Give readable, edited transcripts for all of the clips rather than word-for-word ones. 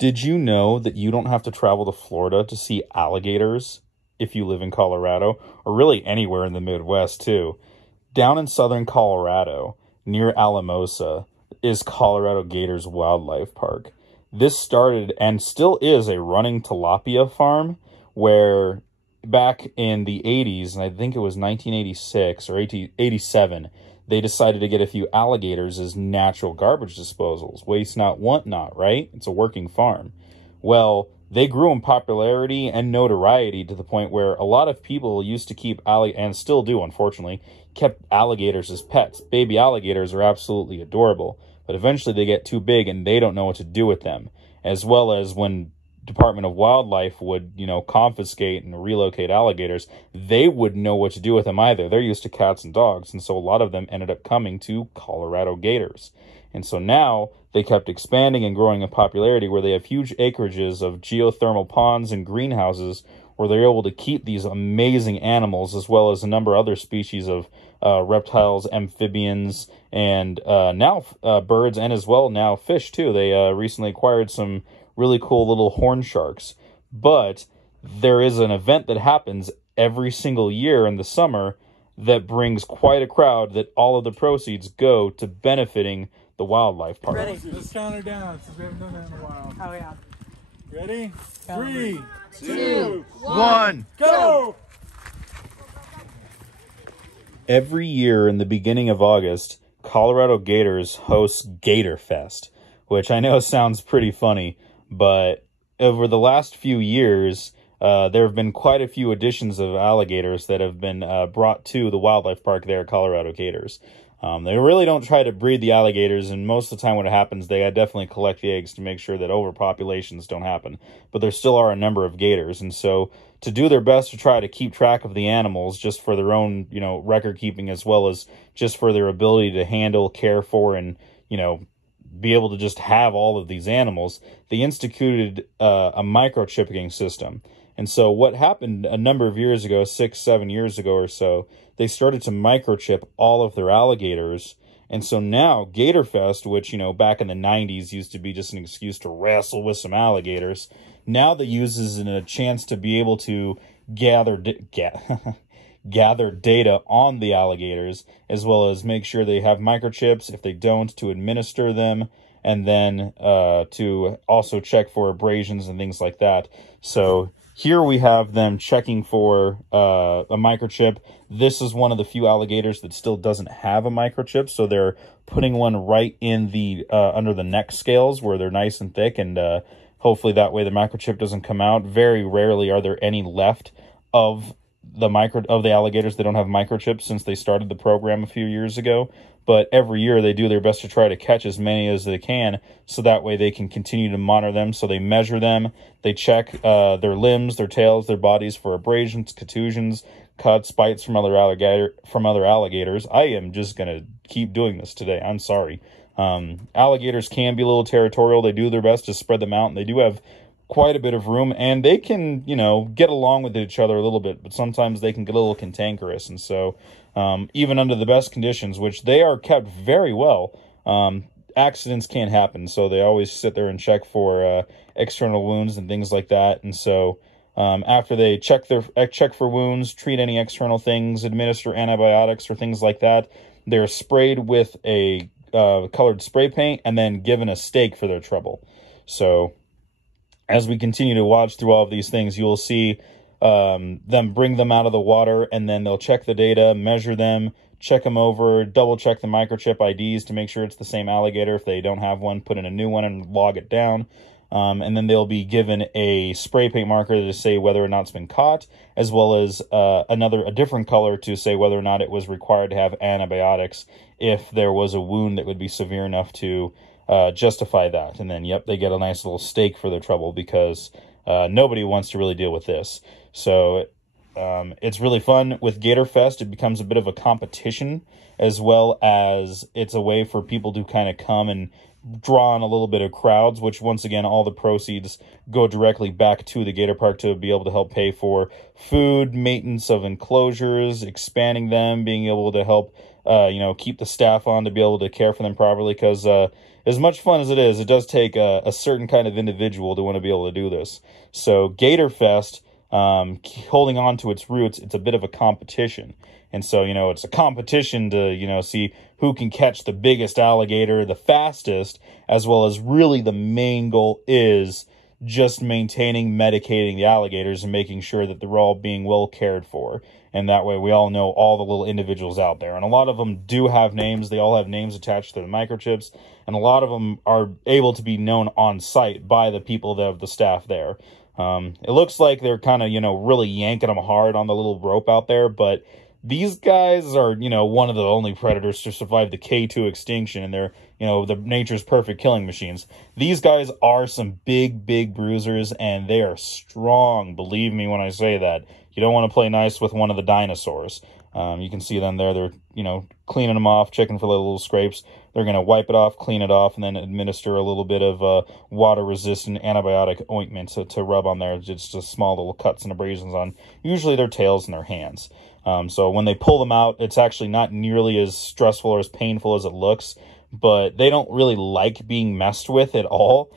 Did you know that you don't have to travel to Florida to see alligators if you live in Colorado, or really anywhere in the Midwest too? Down in southern Colorado, near Alamosa, is Colorado Gators Wildlife Park. This started and still is a running tilapia farm where back in the 80s, and I think it was 1986 or 87, they decided to get a few alligators as natural garbage disposals. Waste not, want not, right? It's a working farm. Well, they grew in popularity and notoriety to the point where a lot of people used to keep, and still do, unfortunately, kept alligators as pets. Baby alligators are absolutely adorable, but eventually they get too big and they don't know what to do with them. As well as when Department of Wildlife would, confiscate and relocate alligators, they wouldn't know what to do with them either. They're used to cats and dogs, and so a lot of them ended up coming to Colorado Gators. And so now they kept expanding and growing in popularity where they have huge acreages of geothermal ponds and greenhouses where they're able to keep these amazing animals, as well as a number of other species of reptiles, amphibians, and now birds, and as well now fish too. They recently acquired some really cool little horn sharks. But there is an event that happens every single year in the summer that brings quite a crowd that all of the proceeds go to benefiting the wildlife park. Ready? Let's count her down since we haven't done that in a while. Oh yeah. Ready? 3, 2, 1, go! Every year in the beginning of August, Colorado Gators hosts GatorFest, which I know sounds pretty funny, but over the last few years, there have been quite a few additions of alligators that have been brought to the wildlife park there at Colorado Gators. They really don't try to breed the alligators, and most of the time when it happens, they definitely collect the eggs to make sure that overpopulations don't happen. But there still are a number of gators, and so to do their best to try to keep track of the animals just for their own, record keeping, as well as just for their ability to handle, care for, and, be able to just have all of these animals, they instituted a microchipping system. And so what happened a number of years ago, 6-7 years ago or so, they started to microchip all of their alligators. And so now GatorFest, which, back in the 90s used to be just an excuse to wrestle with some alligators, now they uses it as a chance to be able to gather data on the alligators, as well as make sure they have microchips. If they don't, to administer them, and then to also check for abrasions and things like that. So here we have them checking for a microchip. This is one of the few alligators that still doesn't have a microchip, so they're putting one right in the under the neck scales where they're nice and thick, and hopefully that way the microchip doesn't come out. Very rarely are there any left of the alligators that don't have microchips since they started the program a few years ago. But every year they do their best to try to catch as many as they can, so that way they can continue to monitor them. So they measure them, they check their limbs, their tails, their bodies for abrasions, contusions, cuts, bites from other alligators. I am just gonna keep doing this today. I'm sorry. Alligators can be a little territorial. They do their best to spread them out, and they do have quite a bit of room, and they can, get along with each other a little bit, but sometimes they can get a little cantankerous. And so even under the best conditions, which they are kept very well, accidents can happen. So they always sit there and check for external wounds and things like that. And so after they check for wounds, treat any external things, administer antibiotics or things like that, they're sprayed with a colored spray paint and then given a stake for their trouble. So as we continue to watch through all of these things, you'll see them bring them out of the water, and then they'll check the data, measure them, check them over, double check the microchip IDs to make sure it's the same alligator. If they don't have one, put in a new one and log it down. And then they'll be given a spray paint marker to say whether or not it's been caught, as well as a different color to say whether or not it was required to have antibiotics if there was a wound that would be severe enough to justify that. And then, yep, they get a nice little stake for their trouble, because nobody wants to really deal with this. So it's really fun. With GatorFest, it becomes a bit of a competition, as well as it's a way for people to kind of come and draw on a little bit of crowds, which once again, all the proceeds go directly back to the Gator Park to be able to help pay for food, maintenance of enclosures, expanding them, being able to help keep the staff on to be able to care for them properly, because as much fun as it does take a certain kind of individual to want to be able to do this. So GatorFest, holding on to its roots, it's a bit of a competition. And so, you know, it's a competition to, you know, see who can catch the biggest alligator the fastest, as well as really the main goal is just maintaining, medicating the alligators and making sure that they're all being well cared for. And that way we all know all the little individuals out there. And a lot of them do have names. They all have names attached to the microchips. And a lot of them are able to be known on site by the people that have the staff there. It looks like they're kind of, you know, really yanking them hard on the little rope out there, but these guys are, you know, one of the only predators to survive the K2 extinction, and they're, you know, the nature's perfect killing machines. These guys are some big, big bruisers, and they are strong. Believe me when I say that. You don't want to play nice with one of the dinosaurs. You can see them there. They're, you know, cleaning them off, checking for little scrapes. They're going to wipe it off, clean it off, and then administer a little bit of water-resistant antibiotic ointment to rub on there. Just small little cuts and abrasions on usually their tails and their hands. So when they pull them out, it's actually not nearly as stressful or as painful as it looks, but they don't really like being messed with at all.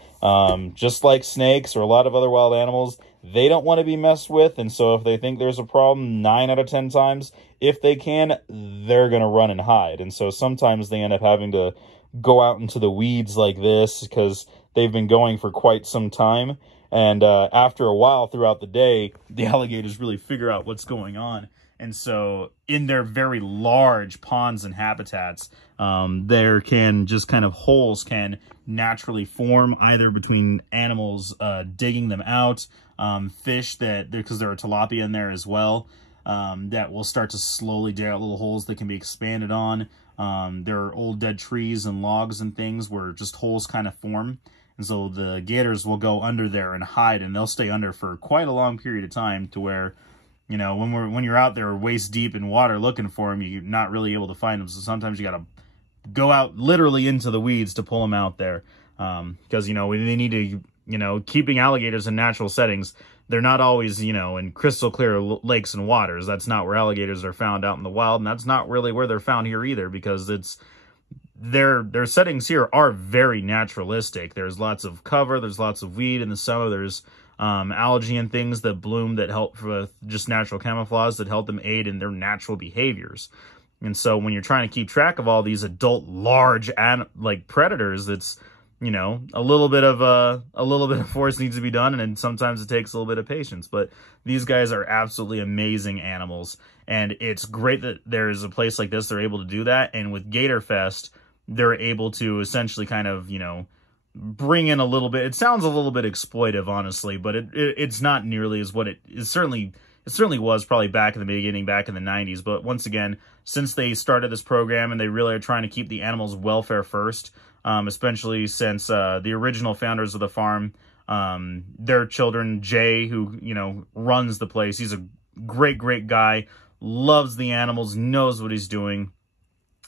Just like snakes or a lot of other wild animals, they don't want to be messed with. And so if they think there's a problem 9 out of 10 times, if they can, they're going to run and hide. And so sometimes they end up having to go out into the weeds like this because they've been going for quite some time. And after a while throughout the day, the alligators really figure out what's going on. And so in their very large ponds and habitats, there can just kind of holes can naturally form either between animals digging them out, fish that, because there are tilapia in there as well, that will start to slowly dig out little holes that can be expanded on. There are old dead trees and logs and things where just holes kind of form. And so the gators will go under there and hide, and they'll stay under for quite a long period of time to where, you know, when you're out there waist deep in water looking for them, you're not really able to find them. So sometimes you got to go out literally into the weeds to pull them out there. Because, you know, they need to, you know, keeping alligators in natural settings, they're not always, you know, in crystal clear lakes and waters. That's not where alligators are found out in the wild. And that's not really where they're found here either, because it's, their settings here are very naturalistic. There's lots of cover, there's lots of weed in the summer, there's algae and things that bloom that help with just natural camouflage that help them aid in their natural behaviors. And so when you're trying to keep track of all these adult large like predators, it's, you know, a little bit of force needs to be done, and then sometimes it takes a little bit of patience. But these guys are absolutely amazing animals, and it's great that there's a place like this they're able to do that. And with GatorFest, they're able to essentially kind of, you know, bring in a little bit. It sounds a little bit exploitive, honestly, but it's not nearly as what it is. It certainly was probably back in the beginning, back in the 90s. But once again, since they started this program and they really are trying to keep the animals' welfare first, especially since the original founders of the farm, their children, Jay, who, you know, runs the place, he's a great, great guy, loves the animals, knows what he's doing,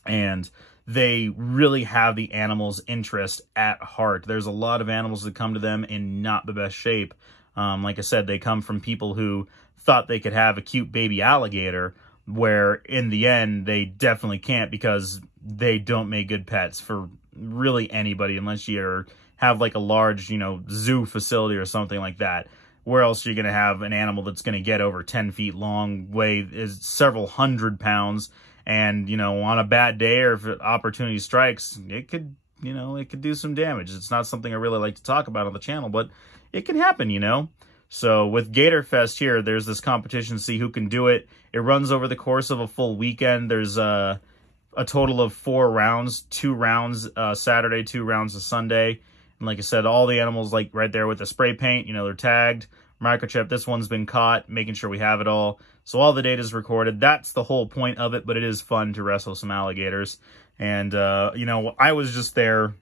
and they really have the animals' interest at heart. There's a lot of animals that come to them in not the best shape. Like I said, they come from people who thought they could have a cute baby alligator, where in the end, they definitely can't, because they don't make good pets for really anybody unless you have like a large, you know, zoo facility or something like that. Where else are you going to have an animal that's going to get over 10 feet long, weigh several hundred pounds, and, you know, on a bad day or if opportunity strikes, it could, you know, it could do some damage. It's not something I really like to talk about on the channel, but it can happen, you know. So with GatorFest here, there's this competition to see who can do it. It runs over the course of a full weekend. There's a total of 4 rounds, 2 rounds Saturday, 2 rounds a Sunday. And like I said, all the animals, like right there with the spray paint, you know, they're tagged, microchip. This one's been caught, making sure we have it all. So all the data is recorded. That's the whole point of it, but it is fun to wrestle some alligators. And, you know, I was just there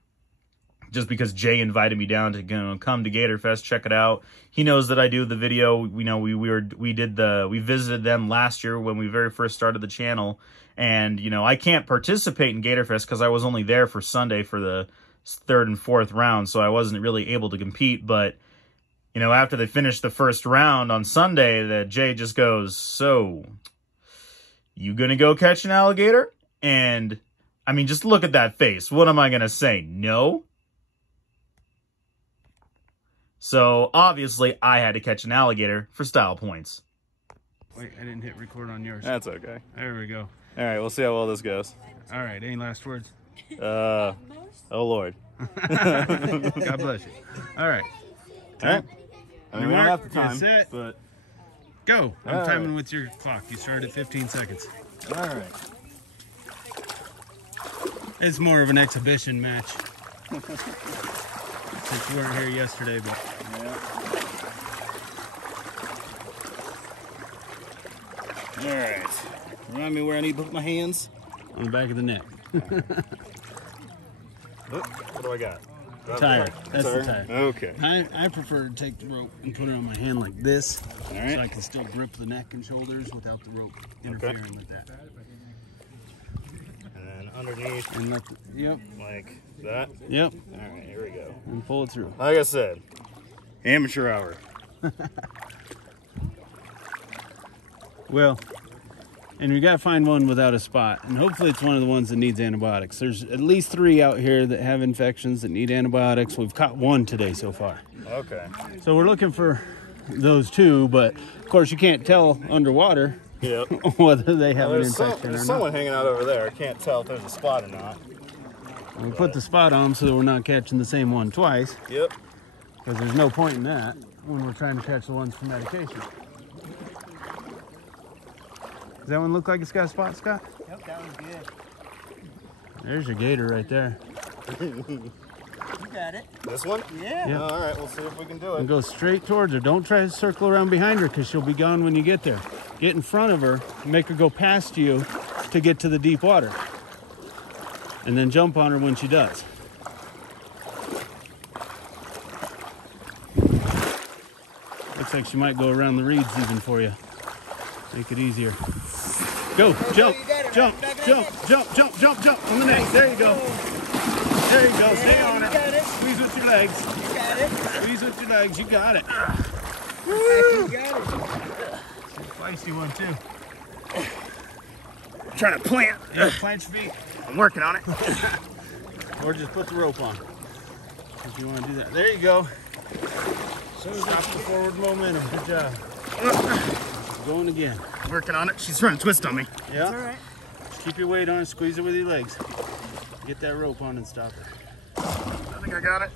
just because Jay invited me down to, you know, come to GatorFest, check it out. He knows that I do the video. You know, we visited them last year when we very first started the channel. And, you know, I can't participate in GatorFest because I was only there for Sunday for the 3rd and 4th round, so I wasn't really able to compete. But, you know, after they finished the first round on Sunday, that Jay just goes, "So, you gonna go catch an alligator?" And I mean, just look at that face. What am I going to say? No? So, obviously, I had to catch an alligator for style points. Wait, I didn't hit record on yours. That's okay. There we go. All right, we'll see how well this goes. All right, any last words? Oh, Lord. God bless you. All right. All right. I mean, we don't have the time, set, but... Go. I'm All timing right. with your clock. You start at 15 seconds. All right. It's more of an exhibition match. Since you weren't here yesterday, but... All right. Remind me where I need to put my hands. On the back of the neck. What do I got? Tire. That's the tire. Okay. I prefer to take the rope and put it on my hand like this. All right. So I can still grip the neck and shoulders without the rope interfering with that. And then underneath, And let the, yep. like that. Yep. All right, here we go. And pull it through. Like I said, amateur hour. Well, and we got to find one without a spot. And hopefully it's one of the ones that needs antibiotics. There's at least 3 out here that have infections that need antibiotics. We've caught 1 today so far. Okay. So we're looking for those 2, but of course you can't tell underwater Yep. whether they have an There's infection or someone not. hanging out over there. I can't tell if there's a spot or not. We put the spot on them so that we're not catching the same one twice, Yep. because there's no point in that when we're trying to catch the ones for medication. Does that one look like it's got a spot, Scott? Yep, that one's good. There's your gator right there. You got it. This one? Yeah. Yep. All right, we'll see if we can do And it. go straight towards her. Don't try to circle around behind her because she'll be gone when you get there. Get in front of her, make her go past you to get to the deep water. And then jump on her when she does. Looks like she might go around the reeds even for you. Make it easier. Go, jump, jump, jump, jump, jump, jump, jump on the neck. There you go. There you go. Stay on You her. got it. Squeeze with your legs. You got it. Squeeze with your legs. You got it. You got it. Feisty one too. Trying to plant. Yeah, plant your feet. I'm working on it. Or just put the rope on. If you want to do that. There you go. Stop the forward momentum. Good job. Going again. Working on it. She's trying to twist on me. Yeah. All right. Keep your weight on it. Squeeze it with your legs. Get that rope on and stop her. I think I got it.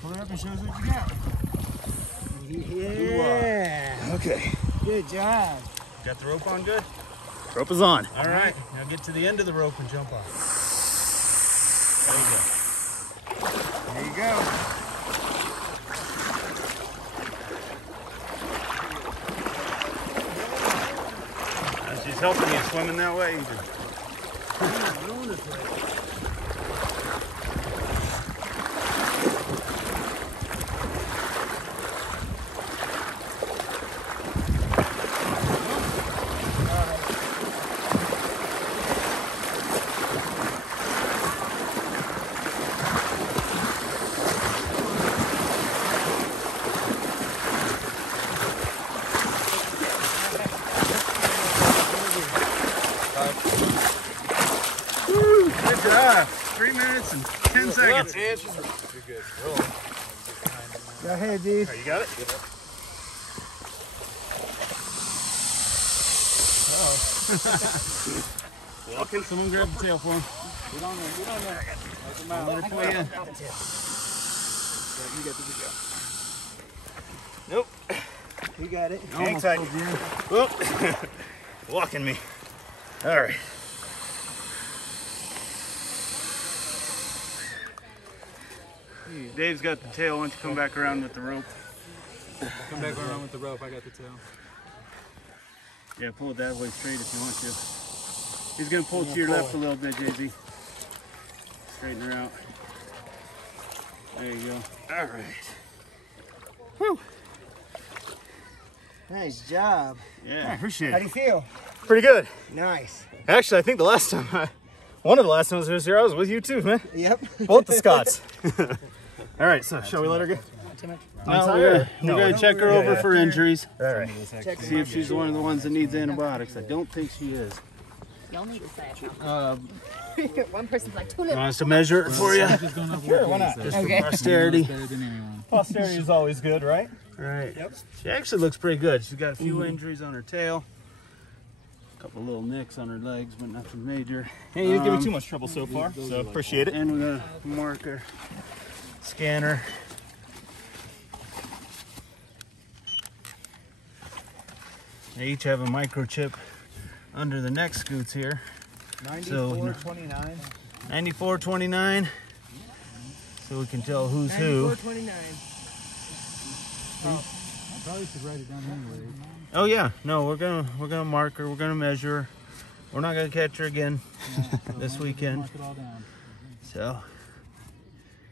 Pull it up and show us what you got. Yeah. Okay. Good job. Got the rope on good? Rope is on. All right. Now get to the end of the rope and jump off. There you go. There you go. She's helping you swimming that way. Good job. 3 minutes and 10 seconds. And she's good. Go ahead, dude. You got it? Walking. Someone grab the tail for him. Get on there. Get on there. Let her pull you in. You got the video. Nope. You got it. Hang tight. Whoop. Walking me. All right. Dave's got the tail. Why don't you come back around with the rope? Come back around with the rope. I got the tail. Yeah, pull it that way straight if you want to. He's going to pull to your left a little bit, JZ. Straighten her out. There you go. All right. Whew. Nice job. I Yeah. appreciate How do it. you feel? Pretty good. Nice. Actually, I think the last time one of the last times I was here, I was with you too, man. Yep. Both the Scots. All right, so shall we let her go? We're going to check her over for injuries. All right. Check See if she's one of the ones that needs antibiotics. I don't think she is. Y'all need to say it. One person's like, tune Want us to measure it for you? Sure, why not? Just for posterity. Better than anyone. Posterity is always good, right? Right. Yep. She actually looks pretty good. She's got a few injuries on her tail. A couple little nicks on her legs, but nothing major. Hey, you didn't give me too much trouble so far, so appreciate it. And we're gonna mark her scanner. They each have a microchip under the neck scoots here. 94.29. 94.29. So we can tell who's who. 94.29. I probably should write it down anyway. Oh yeah, no, we're gonna mark her. We're gonna measure her. We're not gonna catch her again this weekend. Mark it all down. So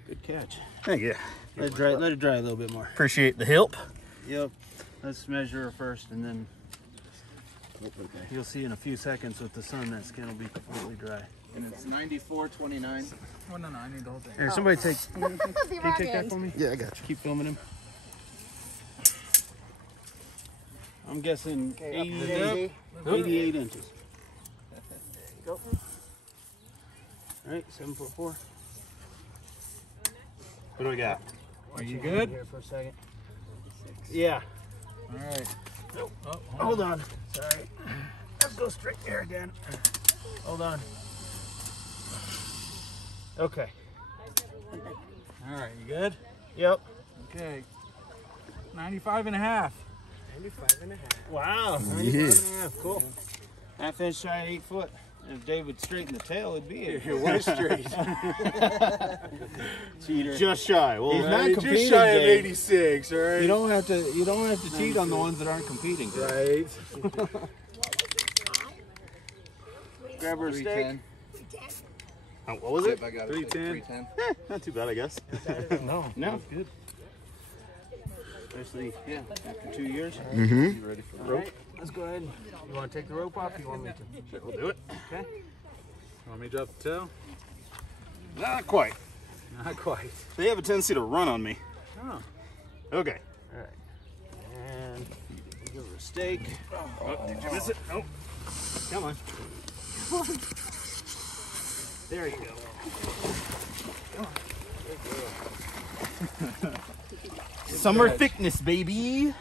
good catch. Thank you. Let it dry a little bit more. Appreciate the help. Yep. Let's measure her first, and then you'll see in a few seconds with the sun that skin will be completely dry. And it's 94.29. Oh, no, I need the whole thing. Here, somebody take. the Can you wrong take that end. for me? Yeah, I got you. Keep filming him. I'm guessing 88 inches. Go. All right, 7'4". What do we got? Are you good? Here for a second. Yeah. All right. Oh, Hold on. Sorry. Let's go straight there again. Hold on. Okay. all right, you good? Yep. Okay. 95 and a half. 95 and a half. Wow. 95 and a half. Cool. Half inch shy of 8 foot. And if Dave would straighten the tail, it'd be it. Your wife's straight. Cheater. Just shy. Well, He's not competing, Just shy of Dave. 86, all right? You don't have to cheat on the ones that aren't competing. Right. Grab her a steak. what was it? I got 310. Not too bad, I guess. No, good. Especially, yeah, after 2 years. Mm-hmm. You ready for the rope? Right, let's go ahead. You want to take the rope off? You want me to? Sure, we'll do it. Okay. Want me to drop the tail? Not quite. Not quite. They have a tendency to run on me. Oh. Okay. All right. And give her a steak. Oh, did you miss it? Nope. Come on. There you go. Summer thickness, baby.